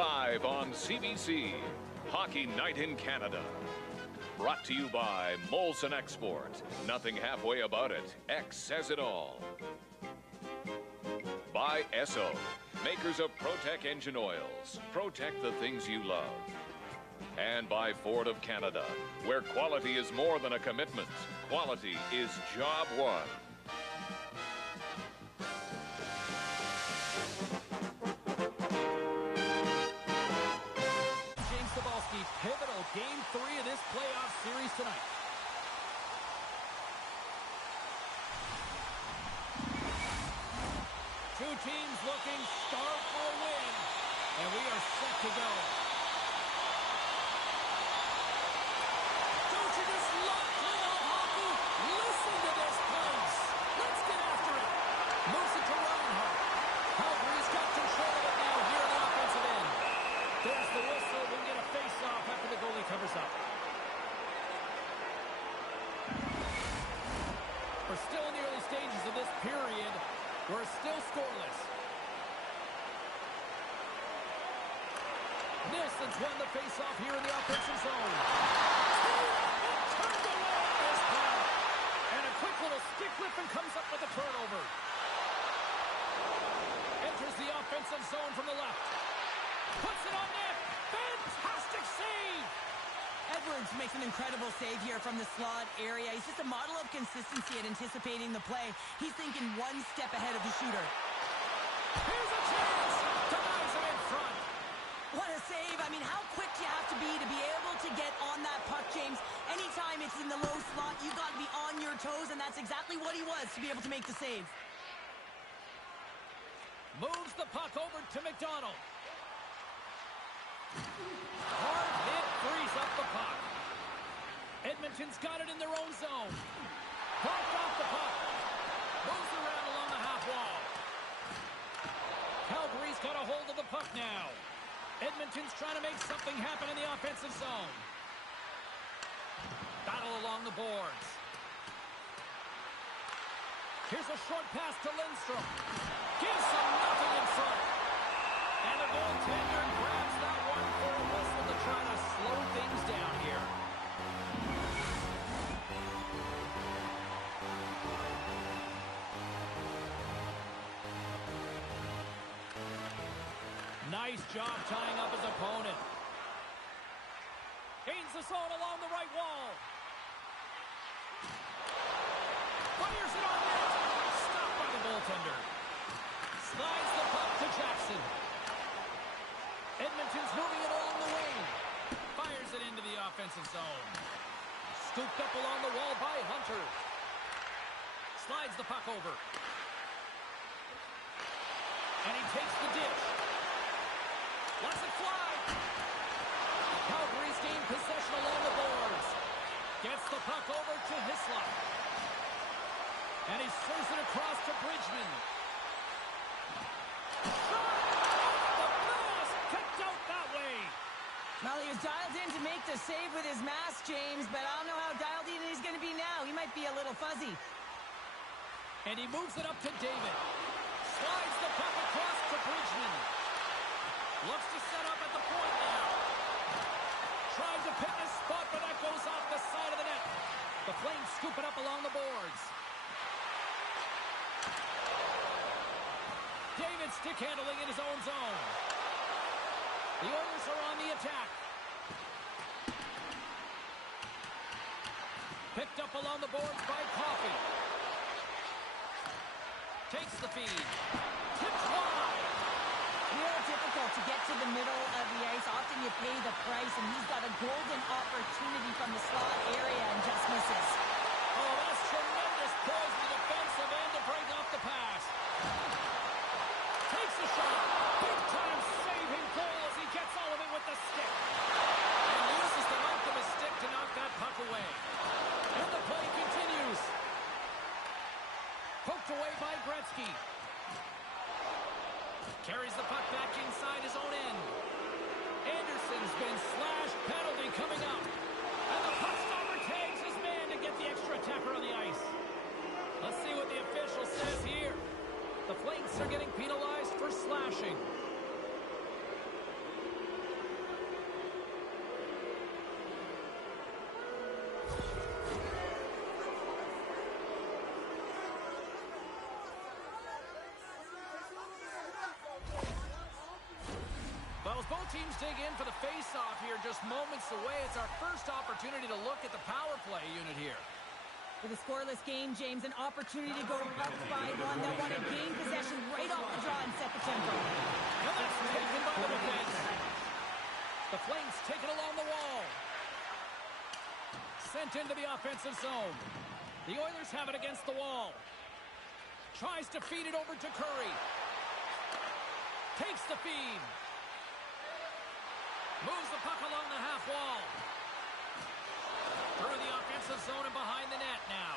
Live on CBC, Hockey Night in Canada. Brought to you by Molson Export. Nothing halfway about it. X says it all. By Esso, makers of Protec engine oils. Protect the things you love. And by Ford of Canada, where quality is more than a commitment. Quality is job one. Pivotal Game 3 of this playoff series tonight. Two teams looking starved for a win, and we are set to go. Don't you just love playoff hockey? Listen to this pace. Let's get after it. Moves it to Reinhardt. Calgary's got control of it now here in the offensive end. There's the whistle. We'll get a face-off after the goalie covers up. We're still in the early stages of this period. We're still scoreless. Nilsson's won the face-off here in the offensive zone. Turned away on this play. And a quick little stick lift and comes up with a turnover. Enters the offensive zone from the left. Puts it on net. Fantastic save. Edwards makes an incredible save here from the slot area. He's just a model of consistency at anticipating the play. He's thinking one step ahead of the shooter. Here's a chance. Denies him in front. What a save. I mean, how quick do you have to be able to get on that puck, James? Anytime it's in the low slot, you got to be on your toes, and that's exactly what he was to be able to make the save. Moves the puck over to McDonald. Hard hit, frees up the puck. Edmonton's got it in their own zone. Pumped off the puck. Moves around along the half wall. Calgary's got a hold of the puck now. Edmonton's trying to make something happen in the offensive zone. Battle along the boards. Here's a short pass to Lindstrom. Gives him nothing in front. And the goaltender grabs that one for a whistle to try to slow things down here. Nice job tying up his opponent. Gains the zone along the right wall. Fires it on net. Stopped by the goaltender. Slides the puck to Jackson. Edmonton's moving it along the wing. Fires it into the offensive zone. Scooped up along the wall by Hunter. Slides the puck over. And he takes the dish. Lets it fly. Calgary's gained possession along the boards. Gets the puck over to Hislop. And he serves it across to Bridgman. Well, he was dialed in to make the save with his mask, James, but I don't know how dialed in he's going to be now. He might be a little fuzzy. And he moves it up to David. Slides the puck across to Bridgman. Looks to set up at the point now. Trying to pick his spot, but that goes off the side of the net. The Flames scoop it up along the boards. David stick handling in his own zone. The Oilers are on the attack. Picked up along the boards by Coffey. Takes the feed. Tipped wide. Real difficult to get to the middle of the ice. Often you pay the price, and he's got a golden opportunity from the slot area and just misses. Oh, that's tremendous poise in the defensive end to break off the pass. Takes a shot. Big time saving goal as he gets all of it with the stick. And uses the length of his stick to knock that puck away. And the play continues. Poked away by Gretzky. Carries the puck back inside his own end. Anderson's been slashed. Penalty coming up. And the puck stopper tags his man to get the extra attacker on the ice. Let's see what the official says here. The Flames are getting penalized for slashing. Well, as both teams dig in for the face-off here, just moments away, it's our first opportunity to look at the power play unit here. With a scoreless game, James, an opportunity to go up by one. They'll want to gain possession right off the draw and set the tempo. And that's taken by the defense. The Flames take it along the wall. Sent into the offensive zone. The Oilers have it against the wall. Tries to feed it over to Curry. Takes the feed. Moves the puck along the half wall. Through the offensive zone and behind the net now.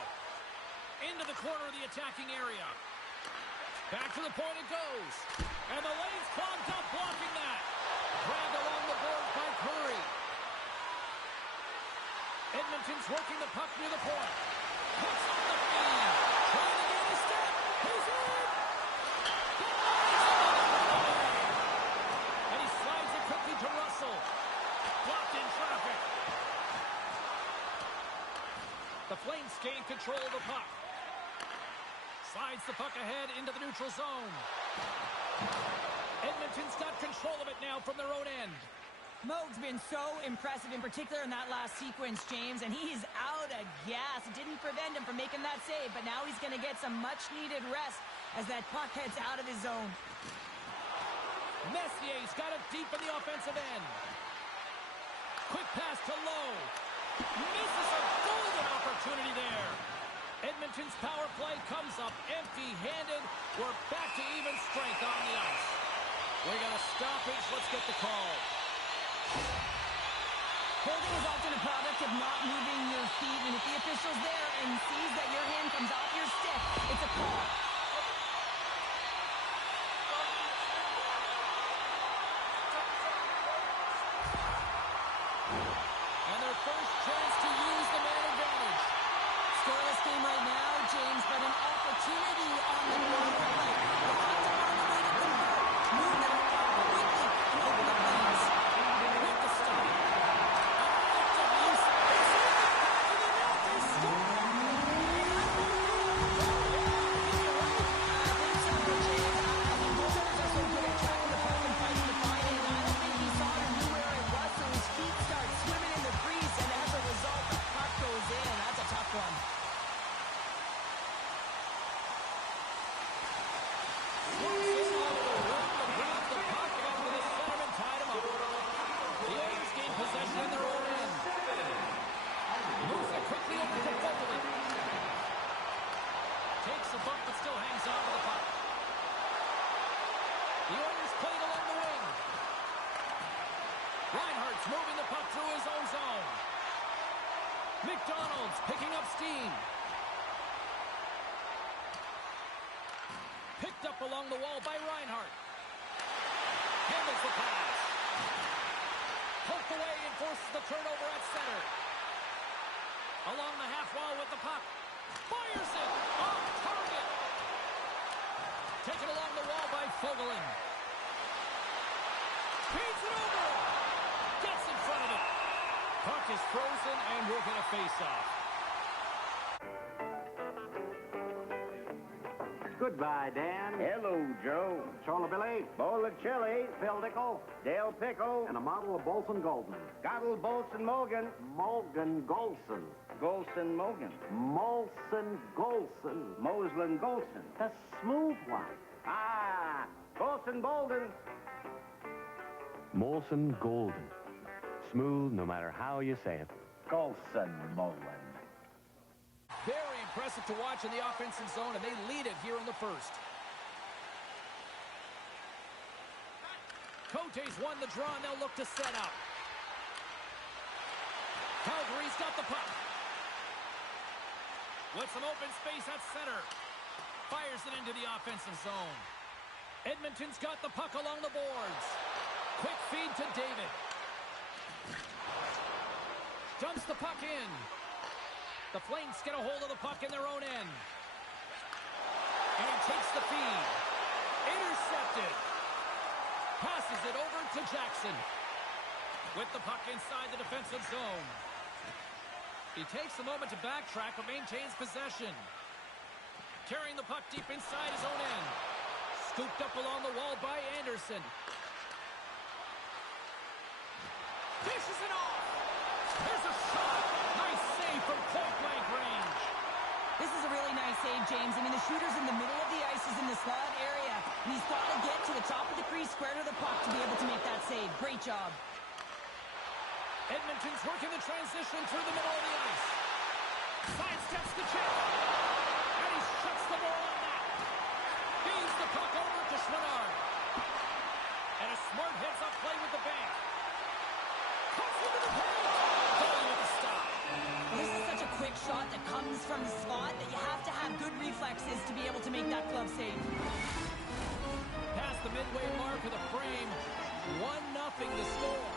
Into the corner of the attacking area. Back to the point it goes. And the lane's clogged up blocking that. Dragged along the boards by Curry. Edmonton's working the puck near the point. Puts on the feed. Trying to gain a step. He's in. And he slides it quickly to Russell. Blocked in traffic. The Flames gain control of the puck. Slides the puck ahead into the neutral zone. Edmonton's got control of it now from their own end. Moog's been so impressive, in particular in that last sequence, James, and he's out of gas. It didn't prevent him from making that save, but now he's going to get some much-needed rest as that puck heads out of his zone. Messier's got it deep in the offensive end. Quick pass to Lowe. Misses a golden opportunity there. Edmonton's power play comes up empty-handed. We're back to even strength on the ice. We got a stoppage. Let's get the call. Holding is often a product of not moving your feet, and if the official's there and sees that your hand comes off your stick, it's a call. And their first chance to use the man advantage. Scoreless game right now, James, but an opportunity on the power play. They'll have to find a way to convert. Move that puck quickly and open the lanes. With the stop. Effective use. They send it back to the net. They score. I think so, James. I mean, goaltenders are so good at tracking the puck and fighting to find it, and I don't think he saw it or knew where it was, so his feet start swimming in the crease, and as a result, the puck goes in. That's a tough one. Possession in their own end. Moves it quickly over to Fogelman. Takes a bump but still hangs on to the puck. The Oilers playing along the wing. Reinhardt's moving the puck through his own zone. McDonald's picking up steam. Picked up along the wall by Reinhardt. Handles the pass. Poked away and forces the turnover at center. Along the half wall with the puck. Fires it! Off target! Taken along the wall by Fogelman. Feeds it over! Gets in front of it. Puck is frozen and we'll get a face-off. Goodbye, Dan. Hello, Joe. Chola Billy, Bowl of chili, Phil Dickel, Dale Pickle, and a model of Bolson Golden. Gottle Bolson Mogan, Morgan Golson. Golson Mogan, Molson Golson. Moslin Golson. The smooth one. Ah, Golson Bolden. Molson Golden. Smooth no matter how you say it. Golson Molan. Very impressive to watch in the offensive zone, and they lead it here in the first. Cote's won the draw, and they'll look to set up. Calgary's got the puck. With some open space at center. Fires it into the offensive zone. Edmonton's got the puck along the boards. Quick feed to David. Dumps the puck in. The Flames get a hold of the puck in their own end. And he takes the feed. Intercepted. Passes it over to Jackson. With the puck inside the defensive zone. He takes a moment to backtrack but maintains possession. Carrying the puck deep inside his own end. Scooped up along the wall by Anderson. Dishes it off. Here's a shot. Nice save from point-blank range. This is a really nice save, James. I mean, the shooter's in the middle of the ice. He's in the slot area. And he's got to get to the top of the crease, square to the puck to be able to make that save. Great job. Edmonton's working the transition through the middle of the ice. Sidesteps the check. And he shuts the ball on that. Feeds the puck over to Schwinard. And a smart heads-up play with the bank. Cuts into the paint. Going with the stop. Well, this is such a quick shot that comes from the slot that you have to have good reflexes to be able to make that glove save. Past the midway mark of the frame. 1-0 the score.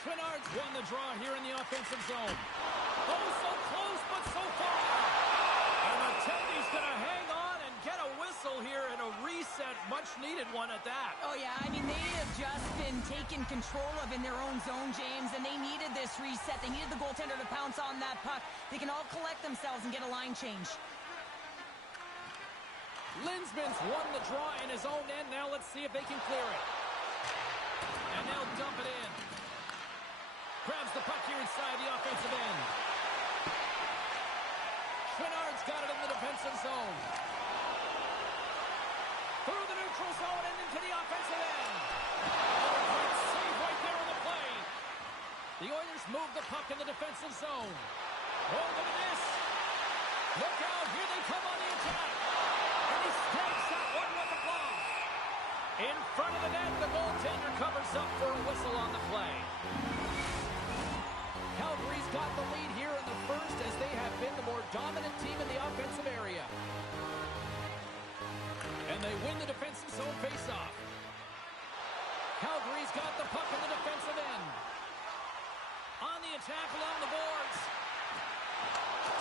Schwinard's won the draw here in the offensive zone. Oh, so close, but so far. And Mattendi's going to hang on and get a whistle here and a reset, much-needed one at that. Oh, yeah, I mean, they have just been taken control of in their own zone, James, and they needed this reset. They needed the goaltender to pounce on that puck. They can all collect themselves and get a line change. Linsman's won the draw in his own end. Now let's see if they can clear it. And they'll dump it in. Grabs the puck here inside the offensive end. Schwinard's got it in the defensive zone. Through the neutral zone and into the offensive end. Great save right there on the play. The Oilers move the puck in the defensive zone. Oh, look at this. Look out. Here they come on the attack. And he strikes that one with the glove. In front of the net, the goaltender covers up for a whistle on the play. Calgary's got the lead here in the first as they have been the more dominant team in the offensive area. And they win the defensive zone faceoff. Calgary's got the puck in the defensive end. On the attack along the boards.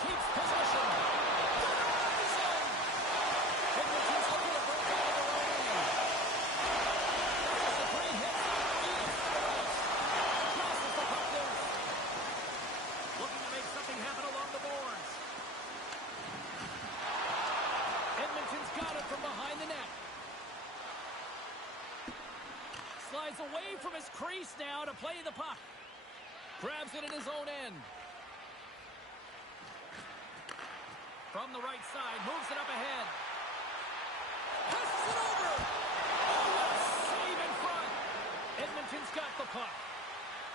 Keeps possession. Edmonton's looking to break out of the own end. That's a great hit. Crosses the puck loose. Looking to make something happen along the boards. Edmonton's got it from behind the net. Slides away from his crease now to play the puck. Grabs it in his own end. From the right side, moves it up ahead. Presses it over. Oh, what a save in front. Edmonton's got the puck.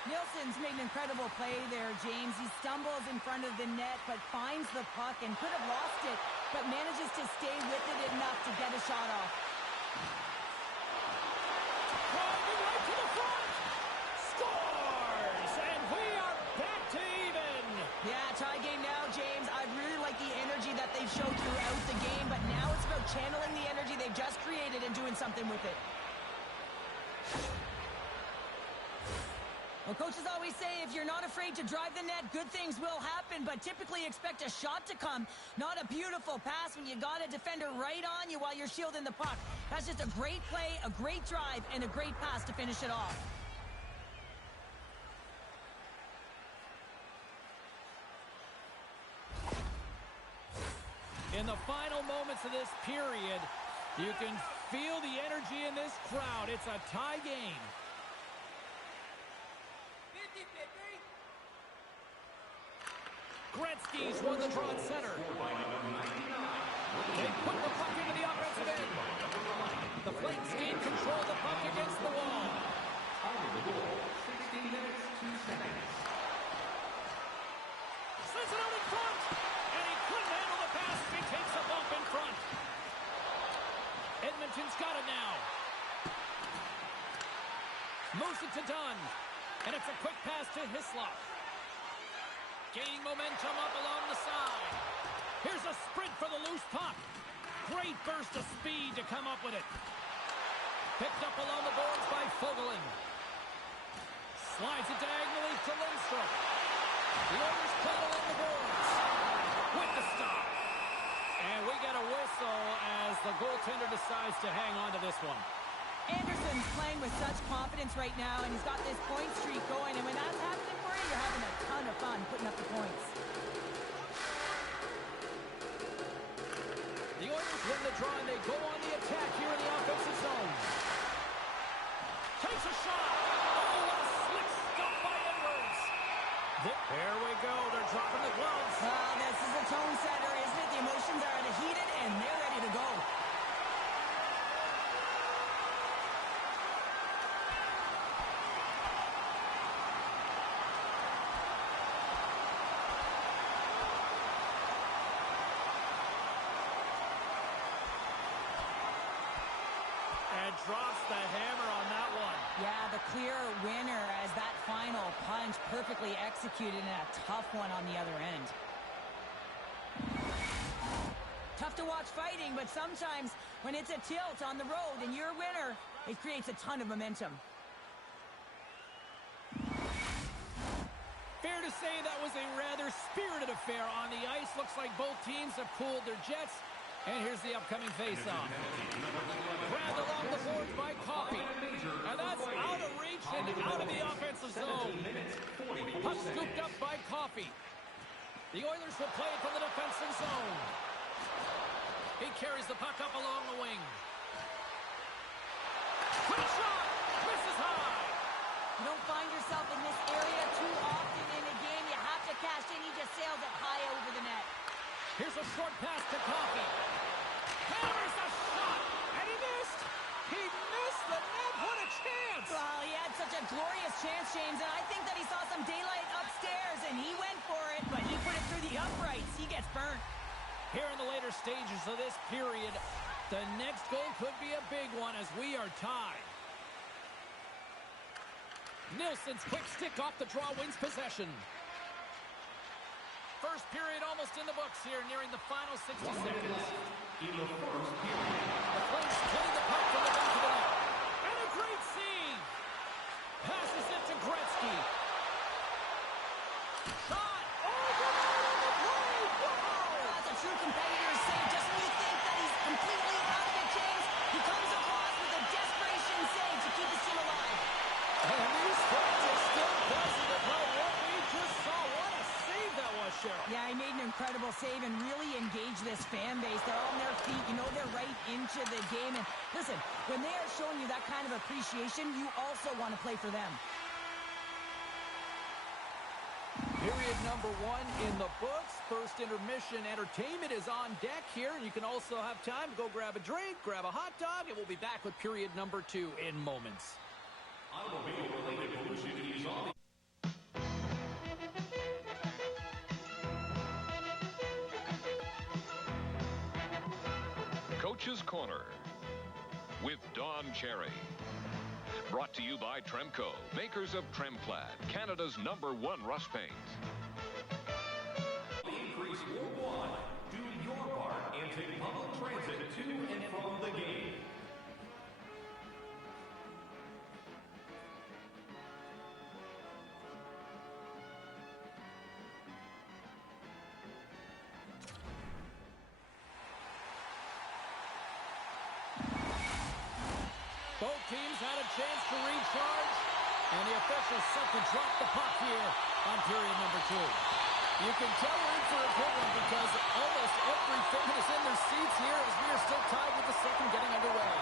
Nielsen's made an incredible play there, James. He stumbles in front of the net, but finds the puck and could have lost it, but manages to stay with it enough to get a shot off. Driving right to the front. Scores! And we are back to even. Yeah, tie game now, James. I really like the energy that they've showed throughout the game, but now it's about channeling the energy they've just created and doing something with it. Well, coaches always say if you're not afraid to drive the net, good things will happen, but typically expect a shot to come, not a beautiful pass when you got a defender right on you while you're shielding the puck. That's just a great play, a great drive, and a great pass to finish it off. In the final moments of this period, you can feel the energy in this crowd. It's a tie game. Gretzky's won the draw at center. They put the puck into the offensive end. The Flames gain control of the puck against the wall. 16 minutes, 2 seconds. Slits it out in front. And he couldn't handle the pass. He takes a bump in front. Edmonton's got it now. Moves it to Dunn. And it's a quick pass to Hislop. Gaining momentum up along the side. Here's a sprint for the loose puck. Great burst of speed to come up with it. Picked up along the boards by Fogelin. Slides it diagonally to Lindstrom. The Oilers play along the boards. With the stop. And we get a whistle as the goaltender decides to hang on to this one. Anderson's playing with such confidence right now, and he's got this point streak going, and when that's happening for you, you're having a ton of fun putting up the points. The Oilers win the draw, and they go on the attack here in the offensive zone. drops the hammer on that one. Yeah, the clear winner as that final punch perfectly executed and a tough one on the other end. Tough to watch fighting, but sometimes when it's a tilt on the road and you're a winner, it creates a ton of momentum. Fair to say that was a rather spirited affair on the ice. Looks like both teams have cooled their jets. And here's the upcoming face-off. Grabbed along the boards by Coffey. And that's out of reach and out of the offensive zone. Puck scooped up by Coffey. The Oilers will play it from the defensive zone. He carries the puck up along the wing. Quick shot! Misses high! You don't find yourself in this area too often in a game. You have to cash in. He just sails it high over the net. Here's a short pass to Coffey. Hammers a shot! And he missed! He missed the net! What a chance! Well, he had such a glorious chance, James, and I think that he saw some daylight upstairs, and he went for it, but he put it through the uprights. He gets burnt. Here in the later stages of this period, the next goal could be a big one as we are tied. Nilsson's quick stick off the draw wins possession. First period almost in the books here, nearing the final 60 seconds. In the first period. The Flames clean the puck from the back of the net. And a great save! Passes it to Gretzky. Shot! Oh, the play! Wow! That's a true competitor's save. Just when you think that he's completely out of it, James, he comes across with a desperation save to keep his team alive. And these fans are still buzzing about what we just saw. What a save that was, Cheryl. Yeah, he made an incredible save and really engaged this fan base. They're on their feet. You know they're right into the game. And listen, when they are showing you that kind of appreciation, you also want to play for them. Period number 1 in the books. First intermission entertainment is on deck here. You can also have time to go grab a drink, grab a hot dog, and we'll be back with period number 2 in moments. Automobile-related pollution is on. Coach's Corner with Don Cherry. Brought to you by Tremco, makers of Tremclad, Canada's #1 rust paint. Increase worldwide. Do your part and take public transit to and from the game. Both teams had a chance to recharge, and the officials set to drop the puck here on period number 2. You can tell we're in for a good one because almost every fan is in their seats here as we are still tied with the second getting underway.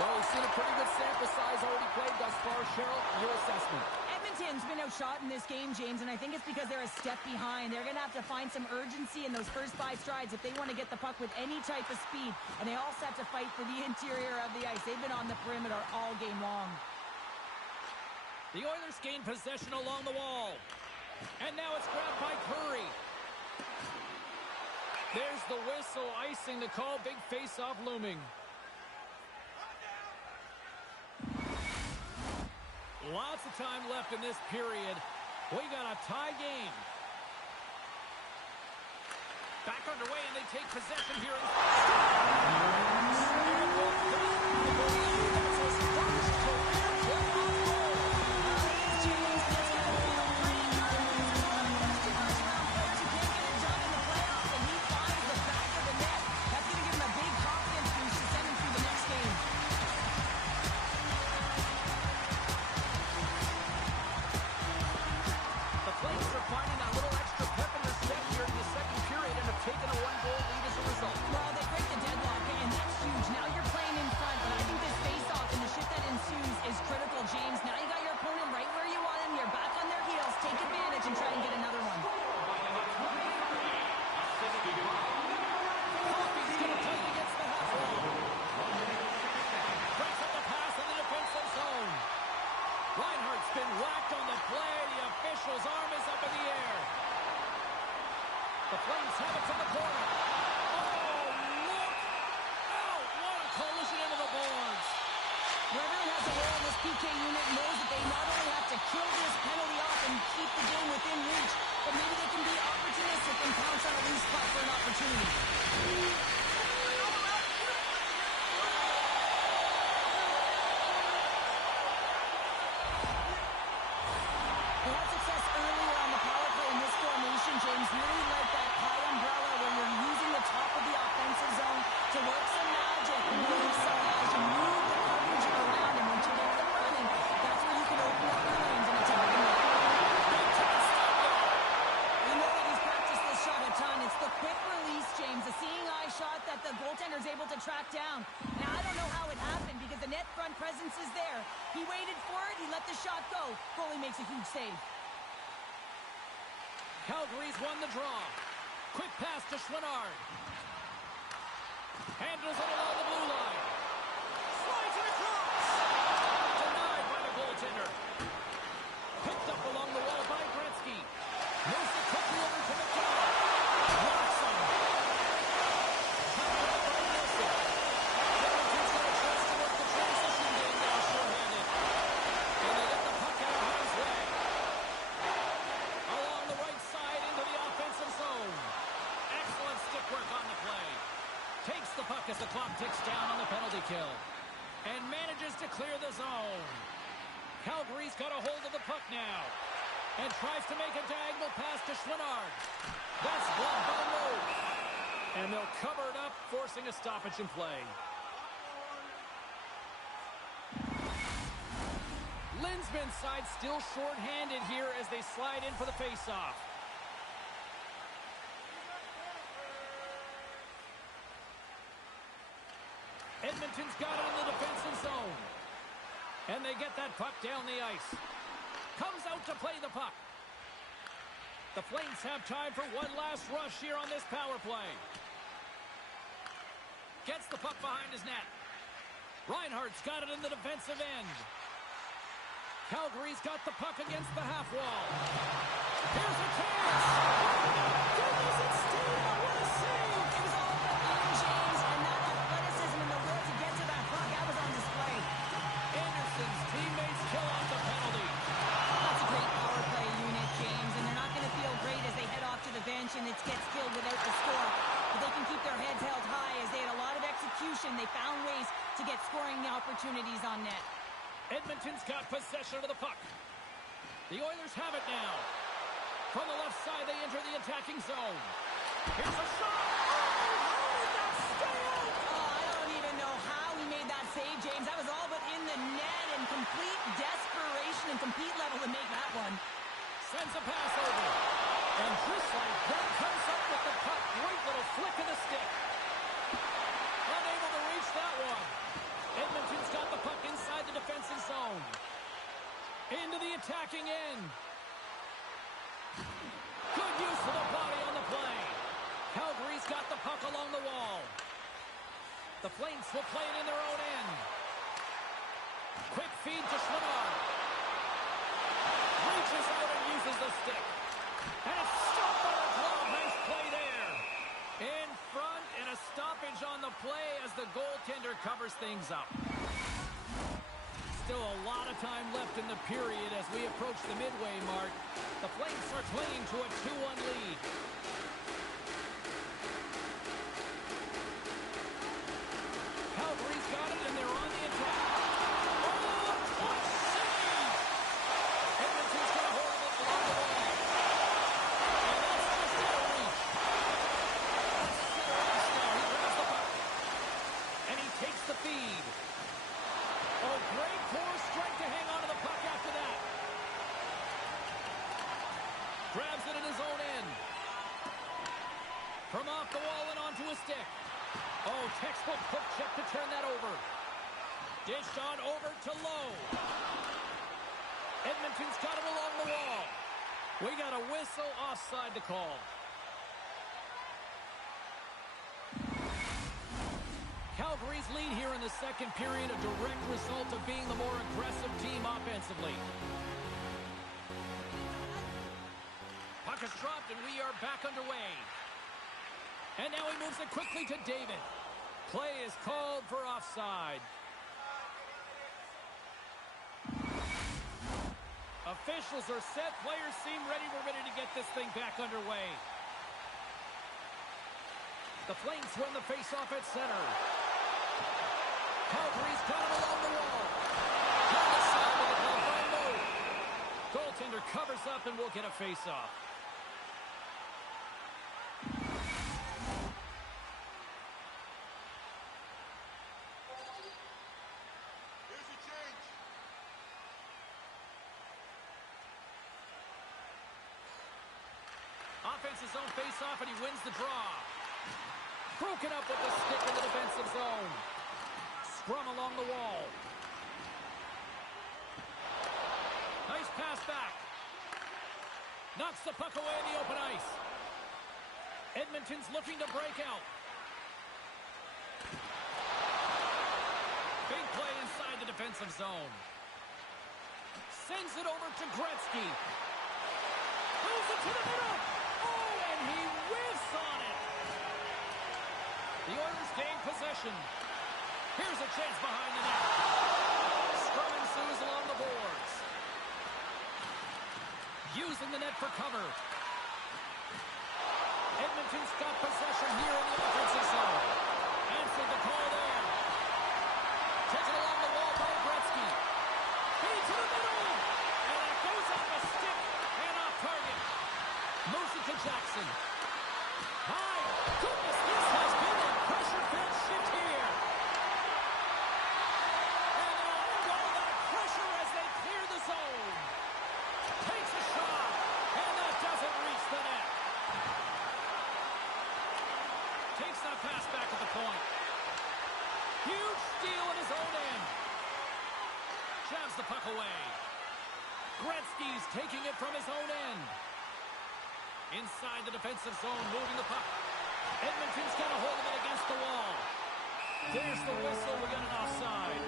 Well, we've seen a pretty good sample size already played thus far. Cheryl, your assessment. Edmonton's been outshot in this game, James, and I think it's because they're a step behind. They're going to have to find some urgency in those first 5 strides if they want to get the puck with any type of speed, and they all set to fight for the interior of the ice. They've been on the perimeter all game long. The Oilers gain possession along the wall. And now it's grabbed by Curry. There's the whistle, icing the call. Big face-off looming. Lots of time left in this period. We got a tie game. Back underway, and they take possession here. Taking a 1-goal lead as a result. Well, they break the deadlock, and that's huge. Now you're playing in front, but I think this face-off and the shift that ensues is critical, James. Now you got your opponent right where you want him. You're back on their heels. Take advantage and try and get another one. Coffey's going to play against the half wall. Breaks up the pass in the defensive zone. Reinhardt's been whacked on the play. The official's arm is up in the air. The Flames have it from the corner. Oh, look out! What a collision into the boards. PK unit knows that they not only have to kill this penalty off and keep the game within reach, but maybe they can be opportunistic and pounce on a loose puck for an opportunity. They had success earlier on the power play in this formation, James. Really like that high umbrella where you're using the top of the offensive zone to work some magic, move some hash, and move the coverage around. And once you get them running, that's where you can open up your lanes and attack them. We know that he's practiced this shot a ton. It's the quick release, James, the seeing eye shot that the goaltender's able to track down. Now, I don't know how it happened because the net front presence is there. He waited for it. He let the shot go. Goalie makes a huge save. Calgary's won the draw. Quick pass to Schwinnard. Handles it along the blue line. Slides it across. Denied by the goaltender. Picked up along the wall by Gretzky. Moves it quickly over to McDonald. Knocks him. Tapped by Wilson. Edmonton's going to trust to work the transition game now shorthanded. And they get the puck out of harm's way. Along the right side into the offensive zone. Excellent stick work on the play. Takes the puck as the clock ticks down on the penalty kill. And manages to clear the zone. Calgary's got a hold of the puck now. And tries to make a diagonal pass to Schwinnard. That's blocked by Moog. And they'll cover it up, forcing a stoppage in play. Linsman's side still short-handed here as they slide in for the face-off. Edmonton's got it in the defensive zone. And they get that puck down the ice. Comes out to play the puck. The Flames have time for one last rush here on this power play. Gets the puck behind his net. Reinhardt's got it in the defensive end. Calgary's got the puck against the half wall. Here's a chance. Goodness, it's Steele. What a save. It was all but in, James, and that athleticism and the will to get to that puck, that was on display. Anderson's teammates kill off the penalty. That's a great power play unit, James, and they're not going to feel great as they head off to the bench and it gets killed without the score. But they can keep their heads held high as they had a lot of execution. They found ways to get scoring opportunities on net. Edmonton's got possession of the puck. The Oilers have it now. From the left side, they enter the attacking zone. Here's a shot. Oh, how did that stay out? Oh, I don't even know how he made that save, James. That was all but in the net and complete desperation and complete level to make that one. Sends a pass over. And just like that comes up with the puck. Great little flick of the stick. Unable to reach that one. Edmonton's got the puck inside the defensive zone. Into the attacking end. Good use of the body on the play. Calgary's got the puck along the wall. The Flames will play it in their own end. Quick feed to Schwinnard. Reaches out and uses the stick. And it's stopped by the glove. Nice play there. In front and a stoppage on the play as the goaltender covers things up. Still a lot of time left in the period as we approach the midway mark. The Flames are clinging to a 2-1 lead. Calgary's got it and they're on the attack. Oh, what a save! Edmonton's got a hold of it along the way. And that's just out of reach. Center ice now. He grabs the puck. And he takes the feed. Oh, great force strike to hang on to the puck after that. Grabs it in his own end. From off the wall and onto a stick. Oh, textbook hook check to turn that over. Dished on over to Lowe. Edmonton's got it along the wall. We got a whistle offside to call. Calgary's lead here in the second period, a direct result of being the more aggressive team offensively. Puck is dropped and we are back underway. And now he moves it quickly to David. Play is called for offside. Officials are set. Players seem ready. We're ready to get this thing back underway. The Flames win the face-off at center. Calgary's got him along the wall. On the side with the ball by Moog. Goaltender covers up and we'll get a face-off. Offense's zone face-off, and he wins the draw. Broken up with the stick in the defensive zone. Scrum along the wall. Nice pass back. Knocks the puck away in the open ice. Edmonton's looking to break out. Big play inside the defensive zone. Sends it over to Gretzky. Moves it to the middle. Oh, and he whiffs on it. The Oilers gain possession. Here's a chance behind the net. Scrum ensues along the boards. Using the net for cover. Edmonton's got possession here in the offensive zone. Answered the call there. Taken along the wall by Gretzky. Feed to the middle. And it goes off a stick and off target. Moves it to Jackson. My goodness, this has been a pressure-filled shift here. And they'll undergo that pressure as they clear the zone. Takes a shot, and that doesn't reach the net. Takes that pass back at the point. Huge steal in his own end. Jabs the puck away. Gretzky's taking it from his own end. Inside the defensive zone, moving the puck. Edmonton's got a hold of it against the wall. There's the whistle. We got an offside.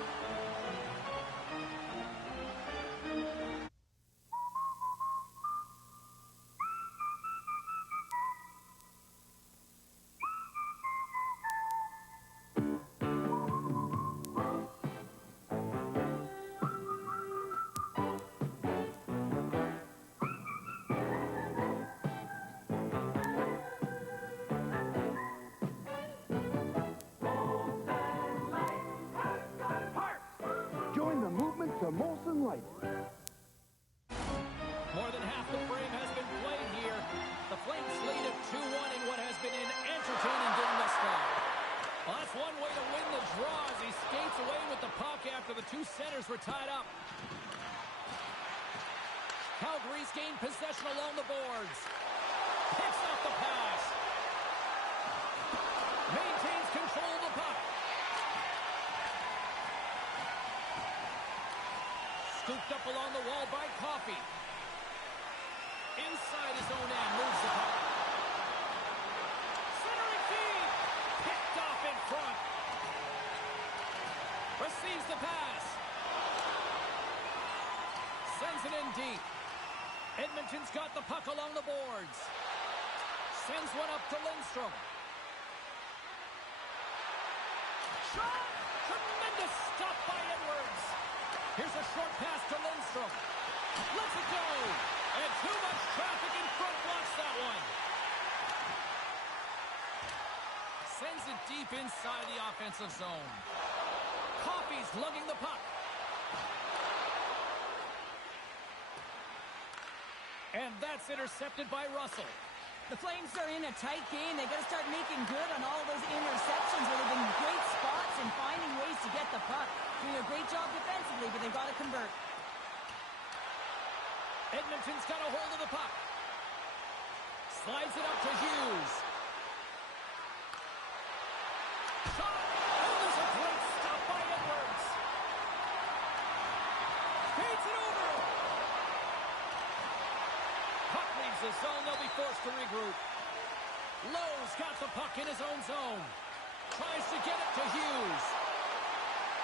Join the movement to Molson Light. More than half the frame has been played here. The Flames lead at 2-1 in what has been an entertaining game thus far. Well, that's one way to win the draw as he skates away with the puck after the two centers were tied up. Calgary's gained possession along the boards. Picks up the pass. Maintains control of the puck. Scooped up along the wall by Coffey. Inside his own end, moves the puck. Centering feed. Picked off in front. Receives the pass. Sends it in deep. Edmonton's got the puck along the boards. Sends one up to Lindstrom. Shot! Tremendous stop by Edwards. Here's a short pass to Lindstrom. Lets it go. And too much traffic in front blocks that one. Sends it deep inside the offensive zone. Coffey's lugging the puck. And that's intercepted by Russell. The Flames are in a tight game. They got to start making good on all those interceptions where they've been great spots and finding ways to get the puck. Doing a great job defensively, but they've got to convert. Edmonton's got a hold of the puck. Slides it up to Hughes. Shot! Oh, there's a great stop by Edwards. Feeds it over. Puck leaves the zone. They'll be forced to regroup. Lowe's got the puck in his own zone. Tries to get it to Hughes.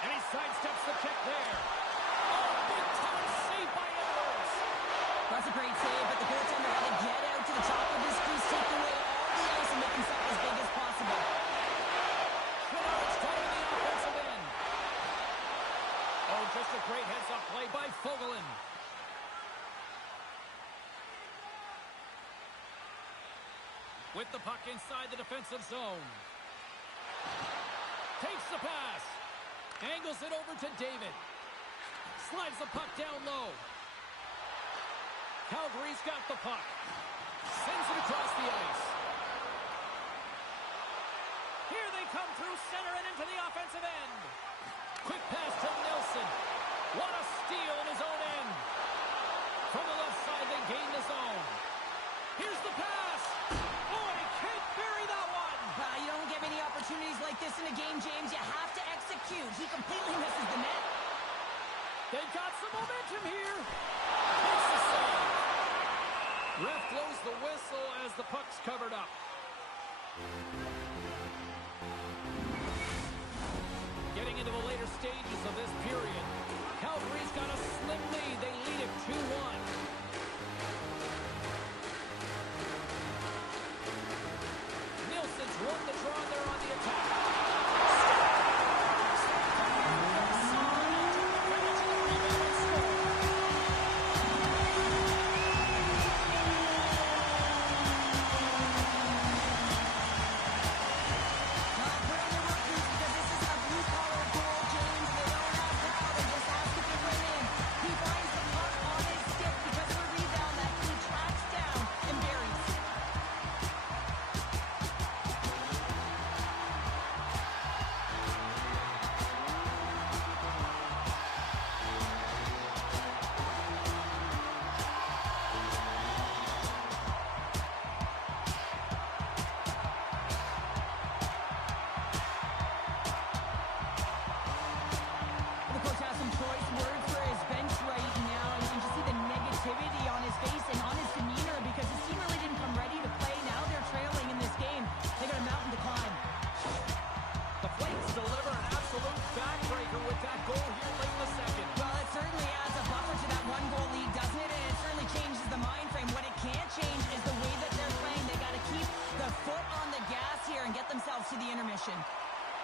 And he sidesteps the check there. Oh, big time save by Edwards. That's a great save, but the goaltender had to get out to the top of his crease, take away all the ice, and make himself as big as possible. Corral's got in the offensive end. Oh, just a great heads-up play by Fogelin. With the puck inside the defensive zone. Takes the pass. Angles it over to David. Slides the puck down low. Calgary's got the puck. Sends it across the ice. Here they come through center and into the offensive end. Quick pass to Nelson. What a steal in his own end. From the left side, they gain the zone. Here's the pass. Oh, he can't bury that one. You don't get many opportunities like this in a game, James. You have to execute. He completely misses the net. They've got some momentum here. Makes the save. Ref blows the whistle as the puck's covered up. Getting into the later stages of this period, Calgary's got a slim lead. They lead it 2-1. Nielsen's won the draw there on the attack.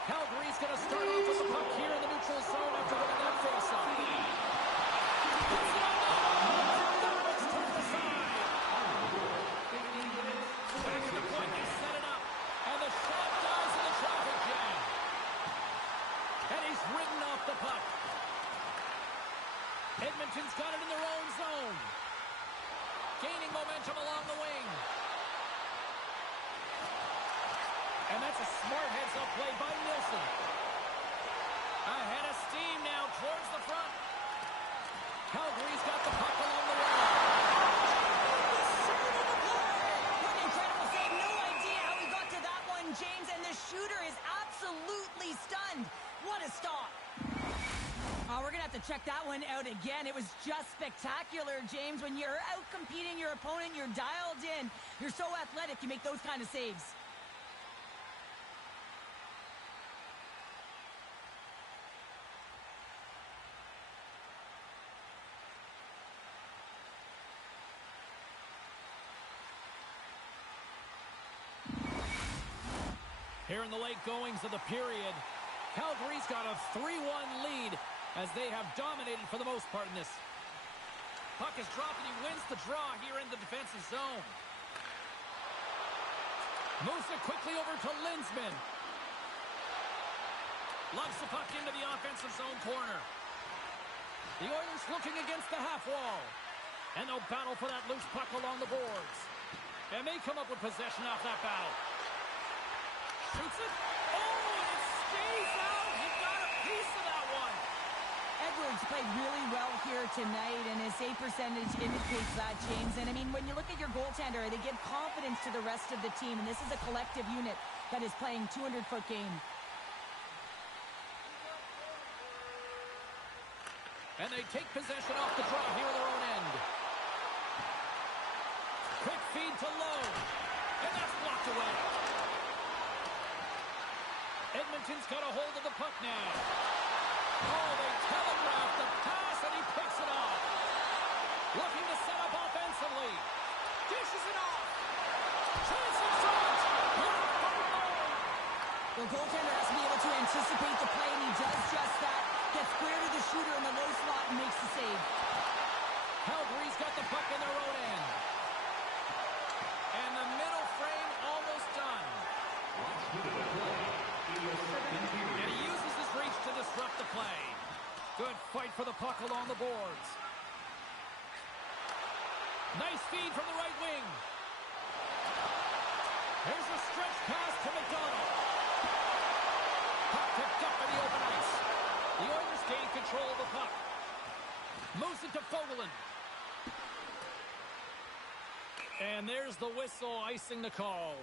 Calgary's going to start off with the puck here in the neutral zone after winning that faceoff. Back at the point, they set it up. And the shot dies in the traffic jam. And he's ridden off the puck. Edmonton's got it in their own zone. Gaining momentum along the wing. And that's a smart heads-up play by Nielsen. Ahead of steam now towards the front. Calgary's got the puck along the wing. What an incredible save. No idea how he got to that one, James. And the shooter is absolutely stunned. What a stop. We're going to have to check that one out again. It was just spectacular, James. When you're out-competing your opponent, you're dialed in. You're so athletic, you make those kind of saves. Here in the late goings of the period, Calgary's got a 3-1 lead as they have dominated for the most part in this. Puck is dropped and he wins the draw here in the defensive zone. Moves it quickly over to Linsman. Lugs the puck into the offensive zone corner. The Oilers looking against the half wall. And they'll battle for that loose puck along the boards. And they come up with possession off that battle. Shoots it. Oh, and it stays out. He got a piece of that one. Edwards played really well here tonight, and his save percentage indicates that, James. And, I mean, when you look at your goaltender, they give confidence to the rest of the team, and this is a collective unit that is playing 200-foot game. And they take possession off the draw here at their own end. Quick feed to Lowe. And that's blocked away. Edmonton's got a hold of the puck now. Oh, they telegraph the pass, and he picks it off. Looking to set up offensively. Dishes it off. Chance in front. The goaltender has to be able to anticipate the play, and he does just that. Gets square to the shooter in the low slot and makes the save. Calgary's got the puck in their own end. And the middle frame almost Good fight for the puck along the boards. Nice feed from the right wing. Here's a stretch pass to McDonald. Puck picked up in the open ice. The Oilers gain control of the puck. Moves it to Fogelin. And there's the whistle icing the call.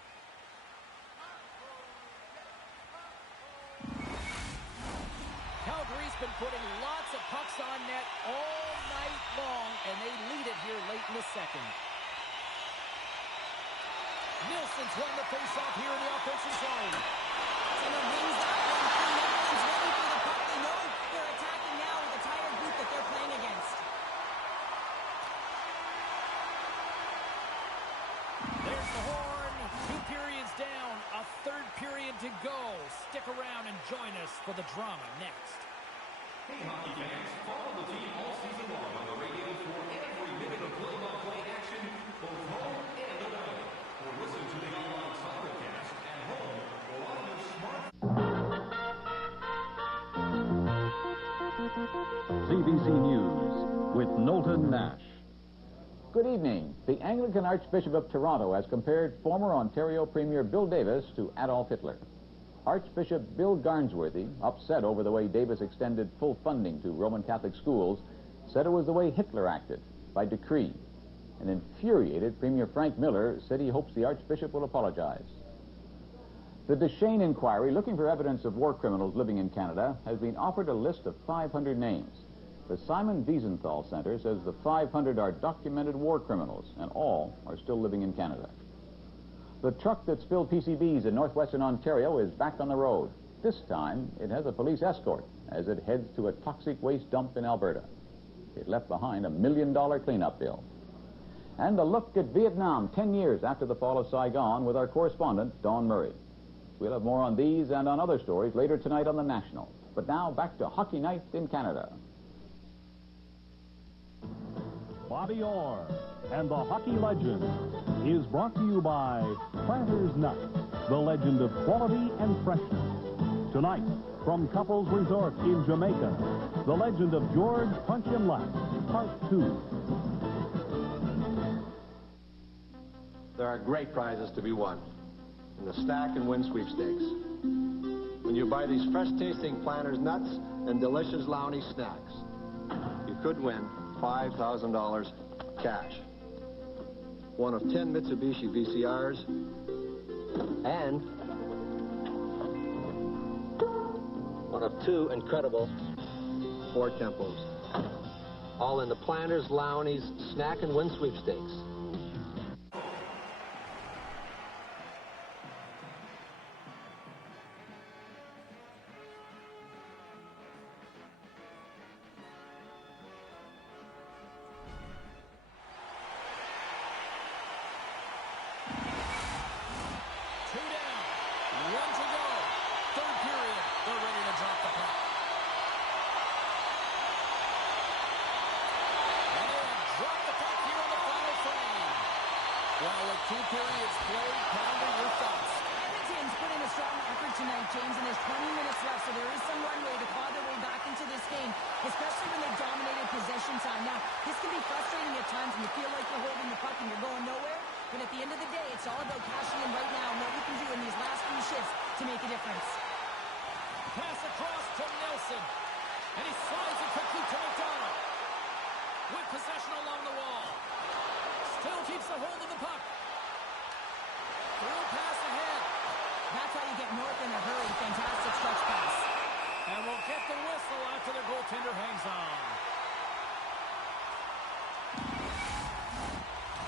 Calgary's been putting lots of pucks on net all night long, and they lead it here late in the second. Nilsson's won the face-off here in the offensive zone. Taylor wins that one clean. Everyone's ready for the puck. They know they're attacking now with the tighter group that they're playing against. There's the horn. 2 periods down. A third period to go. Stick around and join us for the drama next. Hey, hockey fans, follow the team all season long on the radio for every minute of play-by-play action, both home and away. Or listen to the online simulcast at home or on your smart. CBC News with Knowlton Nash. Good evening. The Anglican Archbishop of Toronto has compared former Ontario Premier Bill Davis to Adolf Hitler. Archbishop Bill Garnsworthy, upset over the way Davis extended full funding to Roman Catholic schools, said it was the way Hitler acted, by decree. An infuriated Premier Frank Miller said he hopes the Archbishop will apologize. The Deschênes inquiry, looking for evidence of war criminals living in Canada, has been offered a list of 500 names. The Simon Wiesenthal Center says the 500 are documented war criminals, and all are still living in Canada. The truck that spilled PCBs in northwestern Ontario is back on the road. This time, it has a police escort as it heads to a toxic waste dump in Alberta. It left behind a $1 million cleanup bill. And a look at Vietnam 10 years after the fall of Saigon with our correspondent, Dawn Murray. We'll have more on these and on other stories later tonight on The National. But now, back to Hockey Night in Canada. Bobby Orr and the Hockey Legend is brought to you by Planter's Nut, the legend of quality and freshness. Tonight, from Couples Resort in Jamaica, the legend of George Punch Him Left, Part 2. There are great prizes to be won in the Stack and Win sweepstakes. When you buy these fresh-tasting Planter's Nuts and delicious Lowney snacks, you could win $5,000 cash, one of 10 Mitsubishi VCRs, and one of 2 incredible Ford Tempos, all in the Planters Lowney's Snack and Win sweepstakes. Edmonton's put in a strong effort tonight, James, and there's 20 minutes left, so there is some runway to claw their way back into this game, especially when they've dominated possession time. Now, this can be frustrating at times when you feel like you're holding the puck and you're going nowhere, but at the end of the day, it's all about cashing in right now and what you can do in these last few shifts to make a difference. Pass across to Nilsson, and he slides it quickly to McDonald. With possession along the wall. Still keeps the hold of the puck. Through pass ahead. That's how you get north in a hurry. Fantastic stretch pass. And we'll get the whistle after the goaltender hangs on.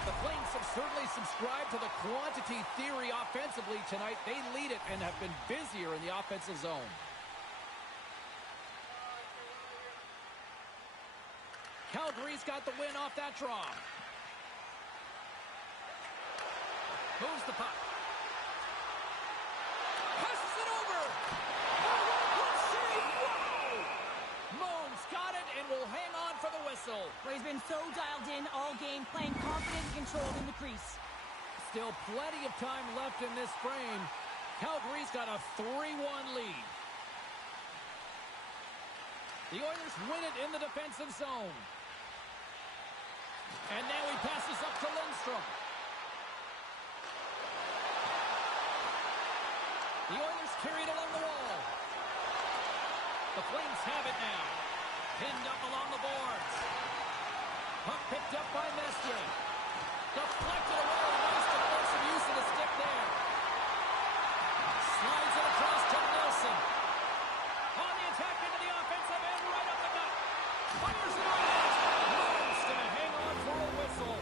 The Flames have certainly subscribed to the quantity theory offensively tonight. They lead it and have been busier in the offensive zone. Calgary's got the win off that draw. Moves the puck. Passes it over. Good save. Whoa! Moog's got it and will hang on for the whistle. Well, he's been so dialed in all game, playing confident and controlled in the crease. Still plenty of time left in this frame. Calgary's got a 3-1 lead. The Oilers win it in the defensive zone. And now he passes up to Lindstrom. The Oilers carry it along the wall. The Flames have it now. Pinned up along the boards. Puck picked up by Messier. Deflected away. Nice defensive use of the stick there. Slides it across to Nelson. On the attack into the offensive end, right up the gut. Fires it on net. Moog's going to hang on for a whistle.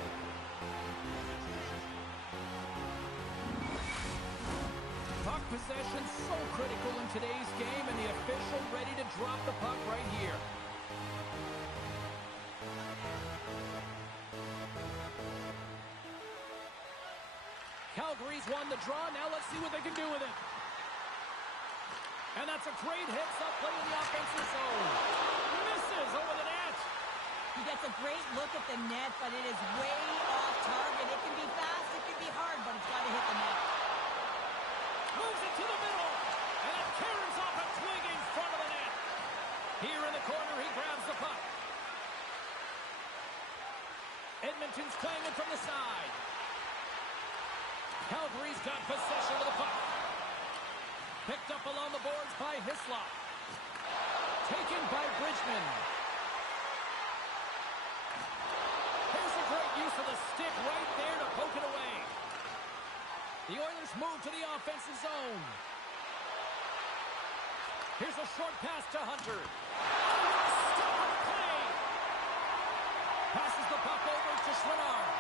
Puck possession so critical in today's game, and the official ready to drop the puck right here. Calgary's won the draw. Now let's see what they can do with it. And that's a great hits-up play in the offensive zone. Misses over the net. He gets a great look at the net, but it is way off target. It can be fast, it can be hard, but it's got to hit the net. Moves it to the middle. And it tears off a twig in front of the net. Here in the corner, he grabs the puck. Edmonton's playing it from the side. Calgary's got possession of the puck. Picked up along the boards by Hislop. Taken by Bridgman. Here's a great use of the stick right there to poke it away. The Oilers move to the offensive zone. Here's a short pass to Hunter. Stop the play. Passes the puck over to Chouinard.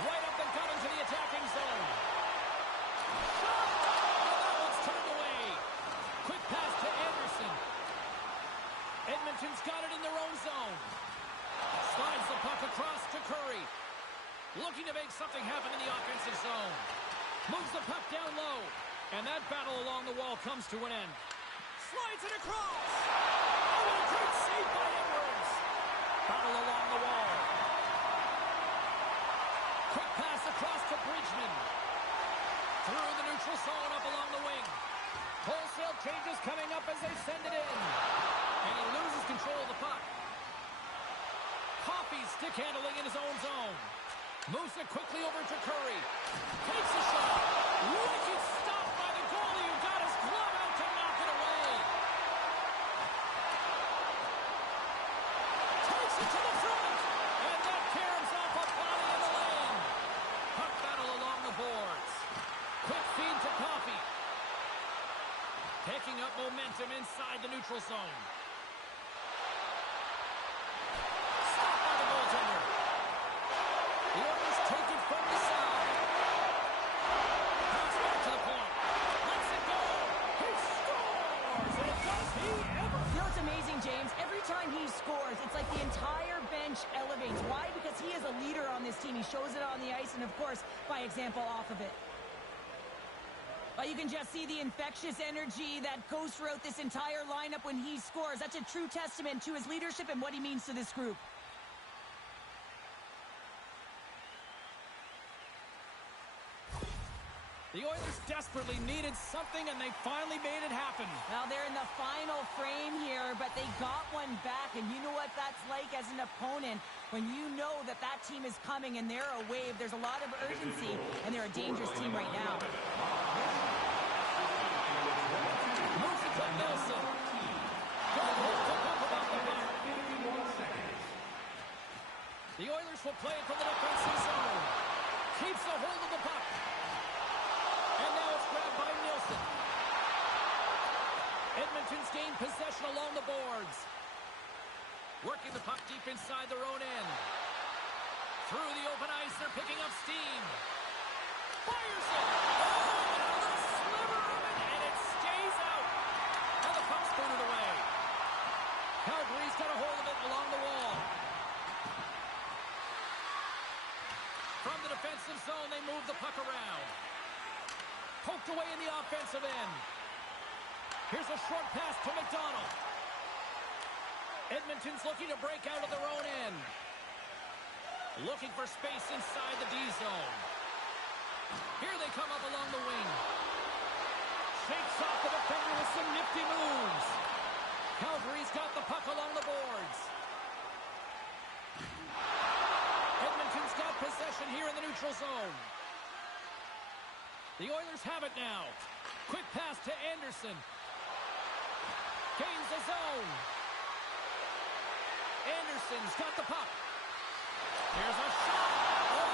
Right up the gut into the attacking zone. Shot! Oh, that one's turned away. Quick pass to Anderson. Edmonton's got it in their own zone. Slides the puck across to Curry. Looking to make something happen in the offensive zone. Moves the puck down low. And that battle along the wall comes to an end. Slides it across. Oh, what a great save by Edwards. Battle along the wall. Quick pass across to Bridgman. Through the neutral zone up along the wing. Wholesale changes coming up as they send it in. And he loses control of the puck. Coffey stick handling in his own zone. Moves it quickly over to Curry. Takes a shot. Wicked stop by the goalie who got his glove out to knock it away. Takes it to the front. And that tears off a body in the lane. Puck battle along the boards. Quick feed to Coffey. Picking up momentum inside the neutral zone. Stopped by the goaltender. The Oilers take it from the side. Pass back to the point. Lets it go. He scores! And does he ever? You know what's amazing, James? Every time he scores, it's like the entire bench elevates. Why? Because he is a leader on this team. He shows it on the ice and, of course, by example off of it. But you can just see the infectious energy that goes throughout this entire lineup when he scores. That's a true testament to his leadership and what he means to this group. The Oilers desperately needed something, and they finally made it happen. Well, they're in the final frame here, but they got one back, and you know what that's like as an opponent. When you know that that team is coming and they're a wave, there's a lot of urgency, and they're a dangerous team right now. Moves it to Nelson. The Oilers will play it from the defensive zone. Keeps a hold of the puck. And now it's grabbed by Nielsen. Edmonton's gained possession along the boards. Working the puck deep inside their own end. Through the open ice, they're picking up steam. Fires it! Oh, and a little sliver of it, and it stays out. And the puck's booted away. Calgary's got a hold of it along the wall. From the defensive zone, they move the puck around. Poked away in the offensive end. Here's a short pass to McDonald. Edmonton's looking to break out of their own end. Looking for space inside the D zone. Here they come up along the wing. Shakes off the defender with some nifty moves. neutral zone. The Oilers have it now. Quick pass to Anderson. Gains the zone. Anderson's got the puck. Here's a shot. Oh,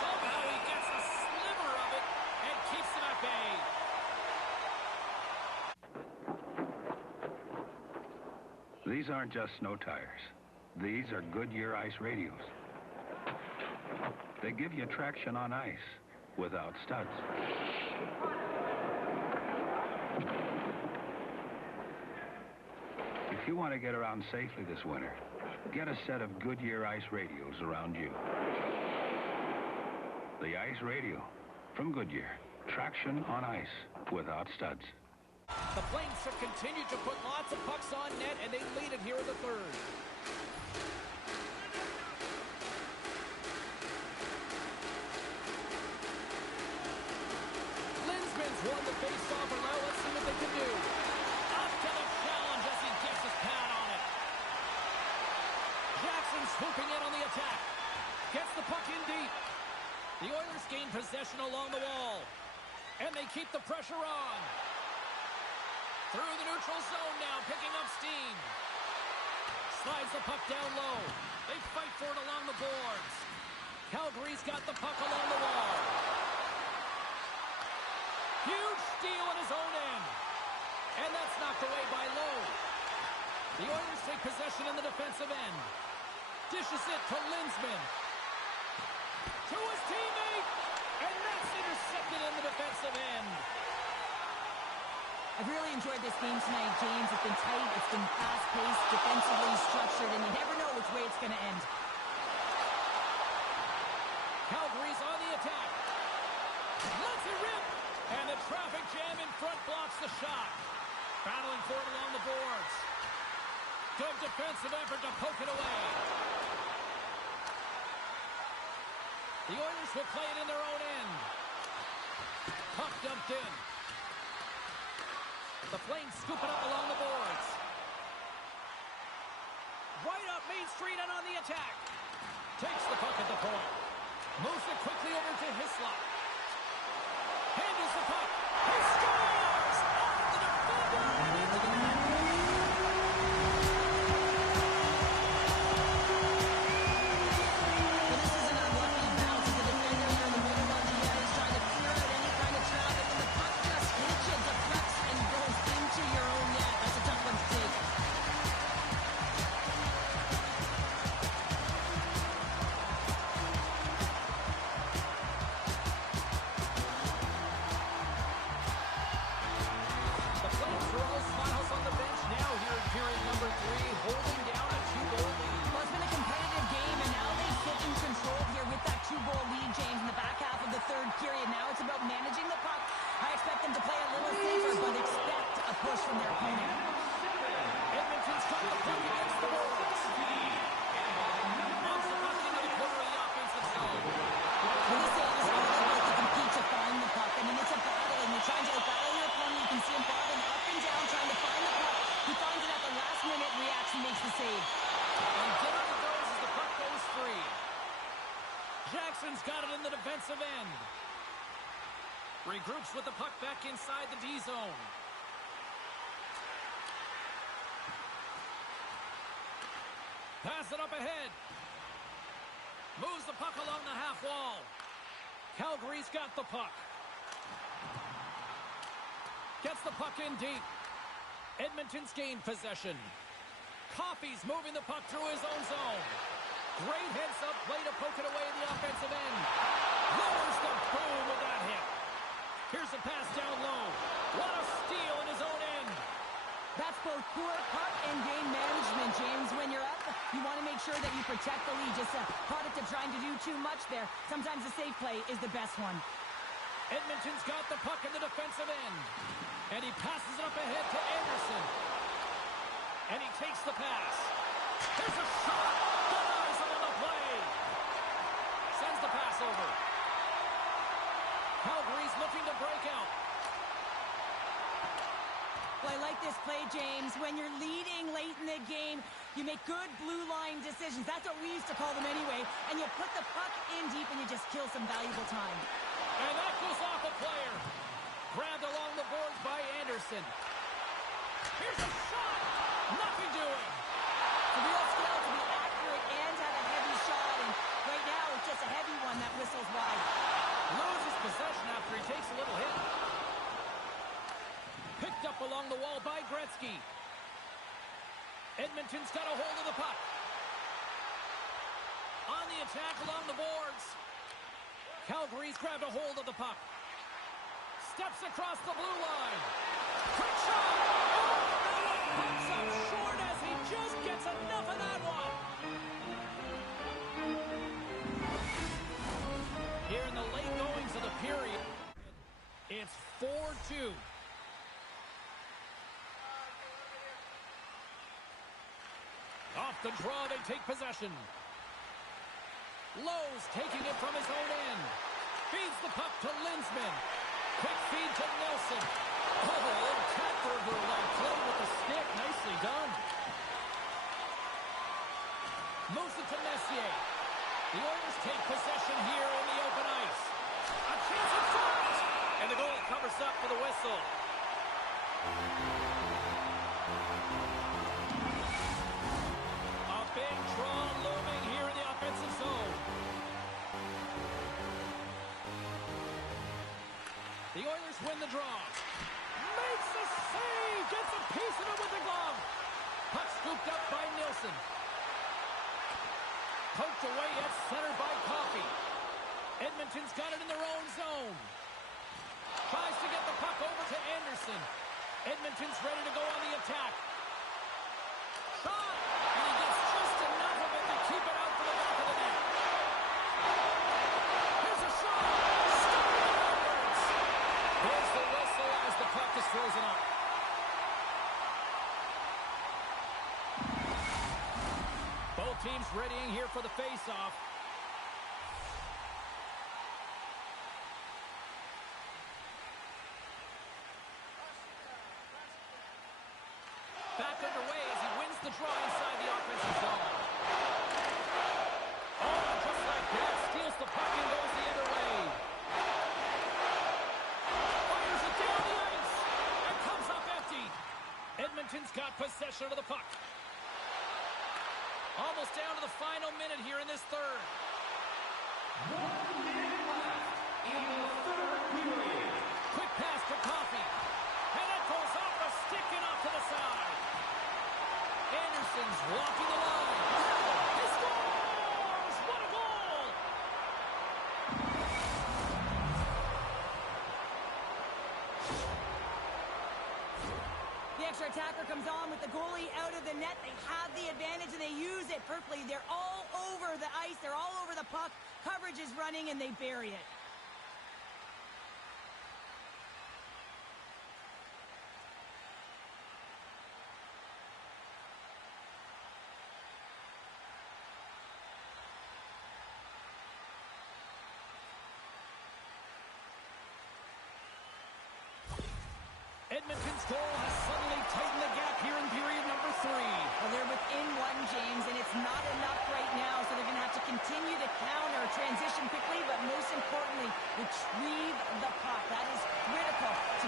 somehow he gets a sliver of it and keeps him at bay. These aren't just snow tires. These are Goodyear ice radios. They give you traction on ice without studs. If you want to get around safely this winter, get a set of Goodyear ice radios around you. The ice radio from Goodyear. Traction on ice without studs. The Flames have continued to put lots of pucks on net, and they lead it here in the third. Linsman's won the face-off, and now let's see what they can do. Up to the challenge as he gets his pad on it. Jackson swooping in on the attack. Gets the puck in deep. The Oilers gain possession along the wall, and they keep the pressure on. Through the neutral zone now, picking up steam. Slides the puck down low. They fight for it along the boards. Calgary's got the puck along the wall. Huge steal at his own end. And that's knocked away by Lowe. The Oilers take possession in the defensive end. Dishes it to Linsman. To his teammate. And that's intercepted in the defensive end. I've really enjoyed this game tonight, James. It's been tight, it's been fast-paced, defensively structured, and you never know which way it's going to end. Calgary's on the attack. Lets it rip. And the traffic jam in front blocks the shot. Battling for it along the boards. Good defensive effort to poke it away. The Oilers will play it in their own end. Puck dumped in. The Flames scoop it up along the boards. Right up Main Street and on the attack. Takes the puck at the point. Moves it quickly over to Hislop. Handles the puck. He scores! Off the defender! But this is an unlucky bounce as the defender here in the middle of the ice, trying to clear out any kind of traffic, and the puck just hitches, deflects, and goes into your own net. That's a tough one to take. The Flames throw Smiles on the bench now here in period number 3, holding down a 2-goal lead. Well, it's been a competitive game, and now they sit in control here with that 2-goal lead, James, in the back half of the third period. Now it's about managing the puck. I expect them to play a little safer, but expect a push from their opponent. Edmonton's got the puck against the boards. Moves the puck into the corner of the offensive zone. When you say this, all about to compete to find the puck. I mean, it's a battle, and you're trying to battle your opponent. You can see him bobbing up and down, trying to find the puck. He finds it at the last minute, reacts and makes the save. And down it goes as the puck goes free. Jackson's got it in the defensive end. Regroups with the puck back inside the D zone. Pass it up ahead. Moves the puck along the half wall. Calgary's got the puck. Gets the puck in deep. Edmonton's gained possession. Coffey's moving the puck through his own zone. Great heads-up play to poke it away in the offensive end. Lowers the boom with that hit. Here's a pass down low. What a steal in his own end. That's both poor puck and game management, James. When you're up, you want to make sure that you protect the lead. Just a product of trying to do too much there. Sometimes the safe play is the best one. Edmonton's got the puck in the defensive end. And he passes it up ahead to Anderson. And he takes the pass. There's a shot. Denies him on the play. Sends the pass over. Calgary's looking to break out. Well, I like this play, James. When you're leading late in the game, You make good blue line decisions. That's what we used to call them anyway. And you put the puck in deep and you just kill some valuable time. And that goes off a player. Grabbed along the boards by Anderson. Here's a shot. Nothing doing. It's a real skill to be accurate and have a heavy shot. And right now, it's just a heavy one that whistles wide. Loses possession after he takes a little hit. Picked up along the wall by Gretzky. Edmonton's got a hold of the puck. On the attack along the boards. Calgary's grabbed a hold of the puck. Steps across the blue line. Quick shot! Oh, that one pops up short as he just gets enough of that one. Here in the late goings of the period, it's 4-2. Off the draw, they take possession. Lowe's taking it from his own end. Feeds the puck to Linsman. Quick feed to Nelson. Oh, a little Tatberger like play with the stick. Nicely done. Moves it to Messier. The Oilers take possession here in the open ice. A chance at front! And the goal covers up for the whistle. A big draw looming here in the offensive zone. The Oilers win the draw. Makes the save! Gets a piece of it with the glove. Puck scooped up by Nilsson. Poked away at center by Coffey. Edmonton's got it in their own zone. Tries to get the puck over to Anderson. Edmonton's ready to go on the attack. Shot! And he gets just enough of it to keep it out to the back of the net. Here's a shot! Stopped backwards! There's the whistle as the puck is frozen up. Both teams readying here for the face-off. Back underway as he wins the draw inside the offensive zone. Oh, just like that, steals the puck and goes the other way. Fires it down the ice and comes up empty. Edmonton's got possession of the puck. Almost down to the final minute here in this third. 1 minute left in the third period. Quick pass to Coffey. And it goes off a stick and off to the side. Anderson's walking the line. He scores! What a goal! The extra attacker comes on with the goalie out of the net. They have the advantage and they use it perfectly. They're all over the ice. They're all over the puck. Coverage is running and they bury it. Edmonton's goal has suddenly tightened the gap here in period number 3. Well, they're within one, James, and it's not enough right now, so they're going to have to continue to counter, transition quickly, but most importantly, retrieve the puck. That is critical to